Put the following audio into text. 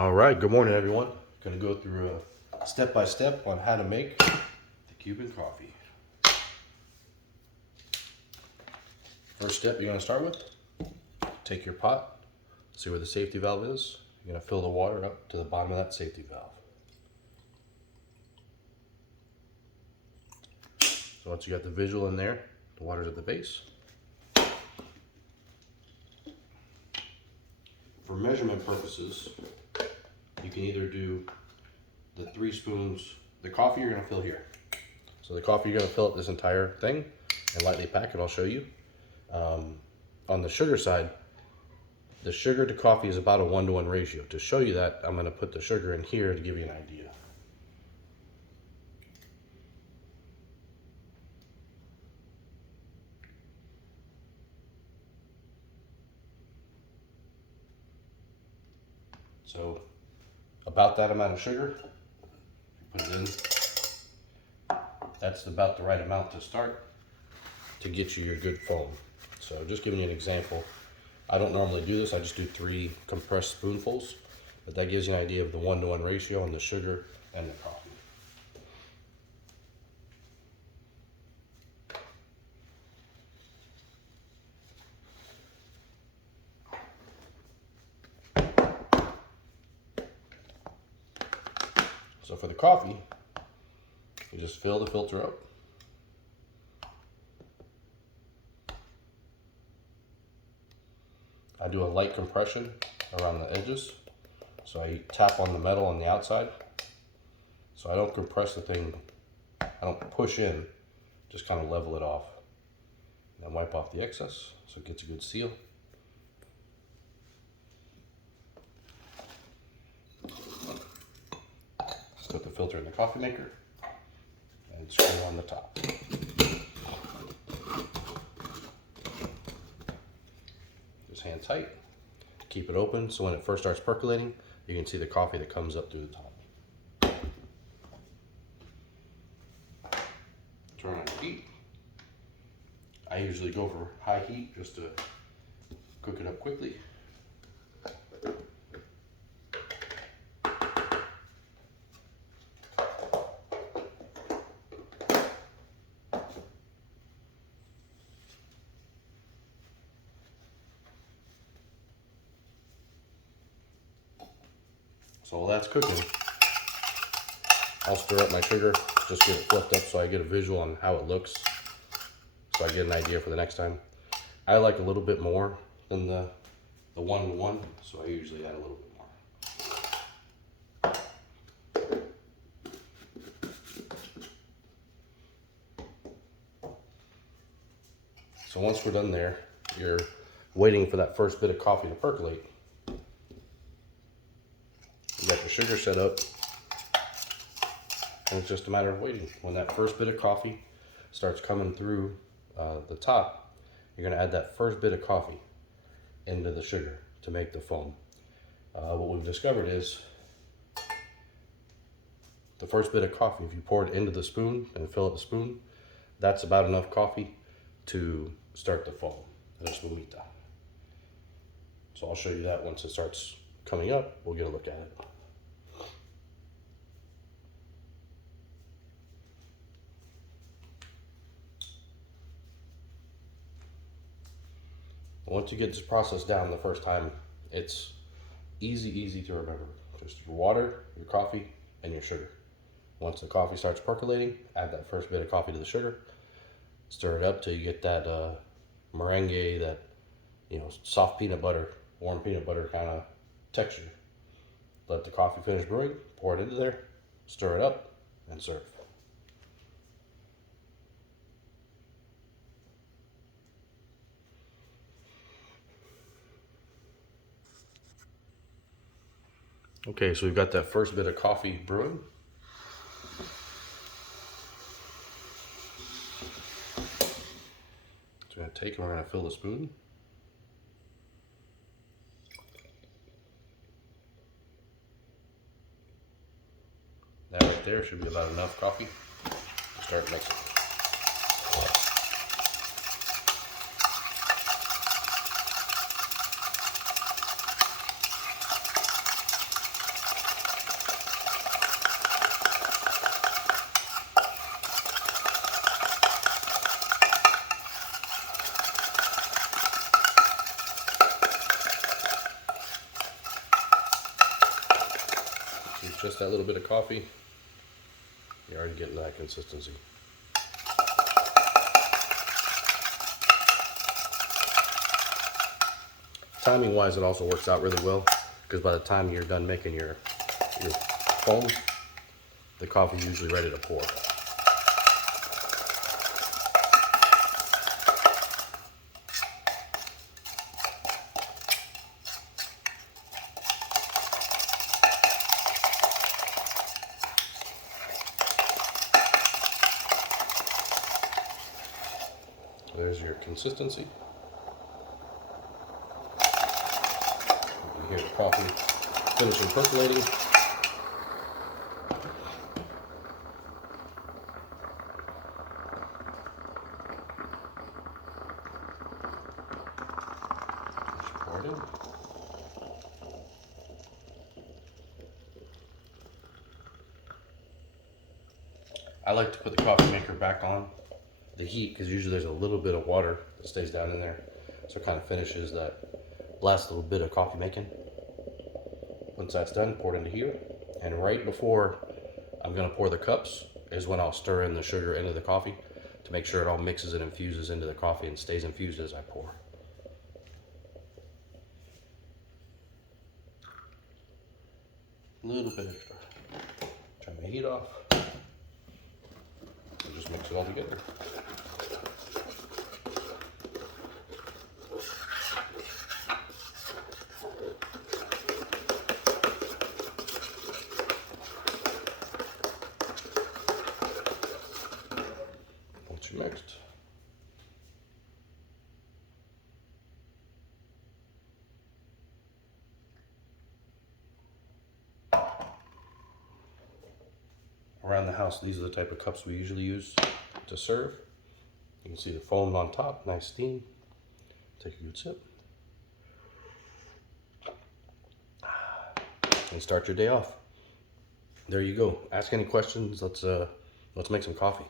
All right, good morning, everyone. Going to go through a step-by-step on how to make the Cuban coffee. First step you're going to start with, take your pot, see where the safety valve is. You're going to fill the water up to the bottom of that safety valve. So once you got the visual in there, the water's at the base. For measurement purposes, you can either do the 3 spoons, the coffee you're going to fill here. So the coffee you're going to fill up this entire thing and lightly pack it, I'll show you. On the sugar side, the sugar to coffee is about a 1-to-1 ratio. To show you that, I'm going to put the sugar in here to give you an idea. So about that amount of sugar, put it in. That's about the right amount to start to get you your good foam. So just giving you an example. I don't normally do this, I just do 3 compressed spoonfuls, but that gives you an idea of the 1-to-1 ratio on the sugar and the coffee. So for the coffee, you just fill the filter up. I do a light compression around the edges. So I tap on the metal on the outside. So I don't compress the thing, I don't push in, just kind of level it off. And then wipe off the excess so it gets a good seal. Put the filter in the coffee maker and screw on the top. Just hand tight. Keep it open so when it first starts percolating, you can see the coffee that comes up through the top. Turn on heat. I usually go for high heat just to cook it up quickly. So while that's cooking, I'll stir up my sugar, just get it flipped up so I get a visual on how it looks, so I get an idea for the next time. I like a little bit more than the 1-to-1, so I usually add a little bit more. So once we're done there, you're waiting for that first bit of coffee to percolate. You got your sugar set up, and it's just a matter of waiting. When that first bit of coffee starts coming through the top, you're going to add that first bit of coffee into the sugar to make the foam. What we've discovered is the first bit of coffee, if you pour it into the spoon and fill up the spoon, that's about enough coffee to start the foam, the espumita. So I'll show you that once it starts coming up. We'll get a look at it. Once you get this process down the first time, it's easy to remember. Just your water, your coffee, and your sugar. Once the coffee starts percolating, add that first bit of coffee to the sugar. Stir it up till you get that meringue, that soft peanut butter, warm peanut butter kind of texture. Let the coffee finish brewing, pour it into there, stir it up, and serve. Okay, so we've got that first bit of coffee brewing. So we're going to take and we're going to fill the spoon. That right there should be about enough coffee to start mixing. It's just that little bit of coffee. You're already getting that consistency. Timing wise, it also works out really well because by the time you're done making your foam, the coffee is usually ready to pour. There's your consistency. You hear the coffee finishing percolating. Just pour it in. I like to put the coffee maker back on the heat because usually there's a little bit of water that stays down in there, so it kind of finishes that last little bit of coffee making. Once that's done, pour it into here, and right before I'm going to pour the cups is when I'll stir in the sugar into the coffee to make sure it all mixes and infuses into the coffee and stays infused as I pour. A little bit extra. Turn the heat off and just mix it all together. Once you're mixed, around the house, these are the type of cups we usually use to serve. You can see the foam on top, nice steam. Take a good sip. And start your day off. There you go. Ask any questions. Let's make some coffee.